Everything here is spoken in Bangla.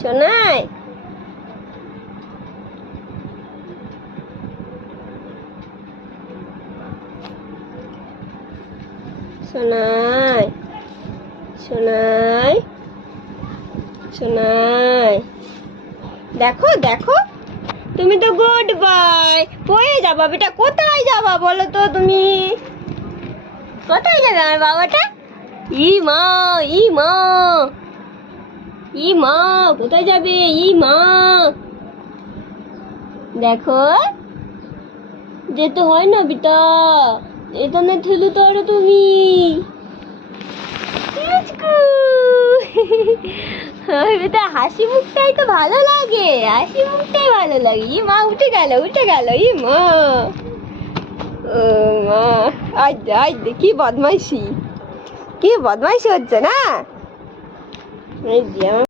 সোনাই সোনাই সোনাই সোনাই দেখো দেখো, তুমি তো গুড বয়। কই যাবা বেটা, কোথায় যাবা বলো তো? তুমি কোথায় যাবে আমার বাবাটা? ই মা, ই মা, ই মা, কোথায় যাবে? ই মা, দেখো যেতে হয় না বেটা, এখানে ঠেলু তো আরো তুমি। বেটা হাসি মুখটাই তো ভালো লাগে, হাসি মুখটাই ভালো লাগে। ই মা, উঠে গেল উঠে গেল, ই মা, ও মা। আজ আজ কি বদমাইশি, কি বদমাইশি হচ্ছে না? এই যে